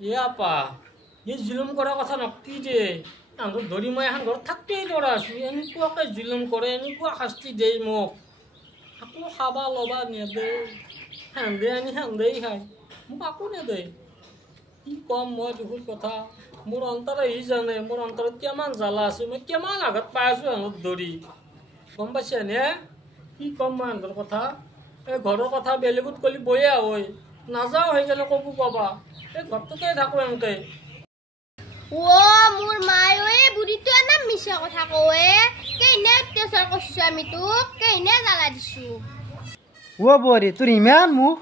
ইয়াপা এই জুলুম কৰাৰ কথা নকবি দে আনক ধৰি মই এখন ঘৰত থাকিয়েই দৰা আছোঁ এনেকুৱাকৈ জুলুম কৰে এনেকুৱা শাস্তি দেই মোক আকৌ খাবা ল'বা নেদে সান্দে আনি সান্দেই খায় মোক আকৌ নেদে কি ক'ম মই দুখৰ কথা মোৰ অন্তৰে ই জানে মোৰ অন্তৰত কিমান জ্বালা আছে মই কিমান আঘাত পাই আছোঁ আনক ধৰি গম পাইছেনে কি ক'ম মই আনটোৰ কথা এই ঘৰৰ কথা বেলেগত ক'লি বয়া হয় নাযাওঁ সেইকাৰণে ক'ব পাবা এই ঘৰটোতে থাকোঁ এনেকৈ মোৰ মায়ে বুঢ়ীটো এনে মিছা কথা কয় কেনে অত্যাচাৰ কৰিছো আমি তোক কেনে জ্বালা দিছো বৰি তোৰ ইমান মুখ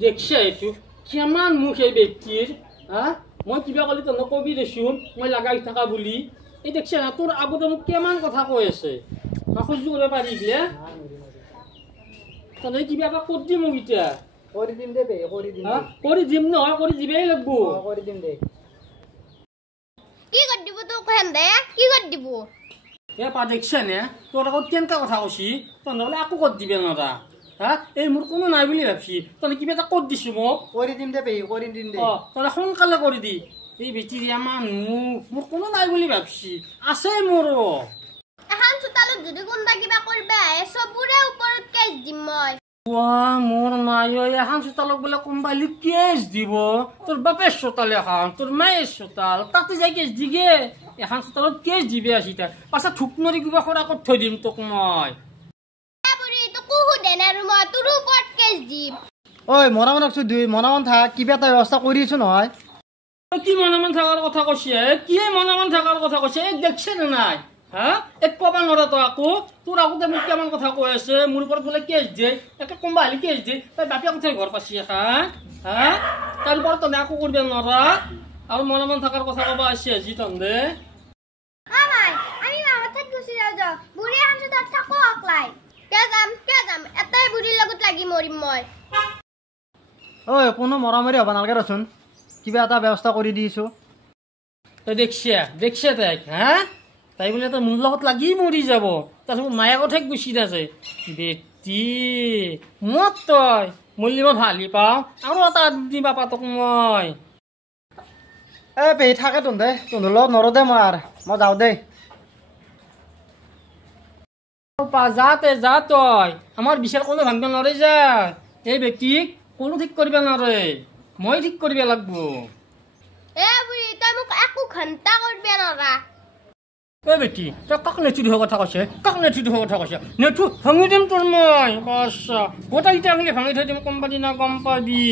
দেখছা এইটো কিমান মুখ এই ব্যক্তিৰ হা মই কিবা ক'লে তহঁতক কবি দেচোন মই লাগাই থকা বুলি এই দেখছা না তোৰ আগতে মোক কিমান কথা কৈ আছে সহ্য কৰিব পাৰিবি তহঁতে কিবা এটা কৰি দিম মোক এতিয়া কৰি দিম দে কৰি দিম নহয় কৰি দিবই লাগব কৰি দিম দে কি কৰি দিব তোক হেন্দে কি কৰি দিব দেখছা নে তোৰ আগত কেনেকা কথা কৈছি তহঁতে বোলে আকৌ কৰি দিবি নৰা হা এই মোৰ কোনো নাই বুলি ভাবছি তহঁতে কিবা এটা কৰি দিছো মোক কৰি দিম দে কৰি দিম দে তহঁতে সোনকালে কৰি দি এই বেটিৰিয়া মানুহ মোৰ কোনো নাই বুলি ভাবছি আছে মোৰো এখন চোতালত যদি কোনোবা কিবা কৰিবা আহে চবৰে ওপৰত কেছ দিম মই মোৰ মায়ে এখন চোতালক বোলে কোনোবাই কেছ দিব তোৰ বাপেৰ চোতাল এখন তোৰ মায়েৰ চোতাল তাতে যাই কেছ দিগে এখন চোতালত কেছ দিবি আছি তাই পাছত থুক নৰি কিবা খৰা কৰি থৈ দিম তোক মই তোৰ ওপৰত কেছ দিম ঐ মৰামান ৰাখছোঁ দুই মৰামান থাক কিবা এটা ব্যৱস্থা কৰি আছো নহয় কি মনামান থকাৰ কথা কৈছে কি মনামান থকাৰ কথা কৈছে দেখছে নে নাই হা এক পাবা নৰা তই আকৌ তোৰ আগতে মোক কিমান কথা কৈ আছে মোৰ ওপৰত বোলে কেছ দিয়ে একে কোনোবা আহিলে কেছ দিয়ে তই বাপেক উঠাই ঘৰ পাইছি এখন হা তাৰ ওপৰত তহঁতে আকৌ কৰিব নৰা আৰু মনামান থকাৰ কথা ক'ব আছে আজি তহঁতে ঐ কোনো মৰামৰি হ'ব নালাগে ৰচোন কিবা এটা ব্যৱস্থা কৰি দিছোঁ তই দেখছে তাইক হা তাই বোলে তই মোৰ লগত লাগি মৰি যাব তাৰপিছত মায়ে কথাই গুচি নাছে বেটি মোক তই মৰিলে মই ভালি পাওঁ আৰু এটা দিবা পাতক মই পেহী থাকে তহঁতৰ লগত নৰো দে মই যাওঁ দেই যা তই আমাৰ বিচাৰ কোনো ভাঙিব নোৱাৰে যা এই ব্যক্তিক কোনো ঠিক কৰিব নোৱাৰে মই ঠিক কৰিব লাগব এই বেটি তই কাক নেঠু দিবৰ কথা কৈছে নেঠু ভাঙি দিম তোৰ মই গোটেইকেইটা আনিলে ভাঙি থৈ দিম কোনোবা দিনা গম পাবি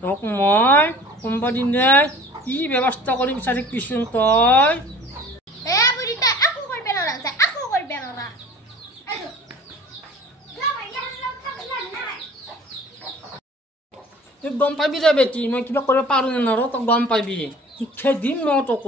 তোক মই কোনোবা দিনা কি ব্যৱস্থা কৰি বিচাৰি পিছোন তই গম পাবি দে বেটি মই কিবা কৰিব পাৰো নে নোৱাৰো তই গম পাবি শিক্ষা দিম মই তোক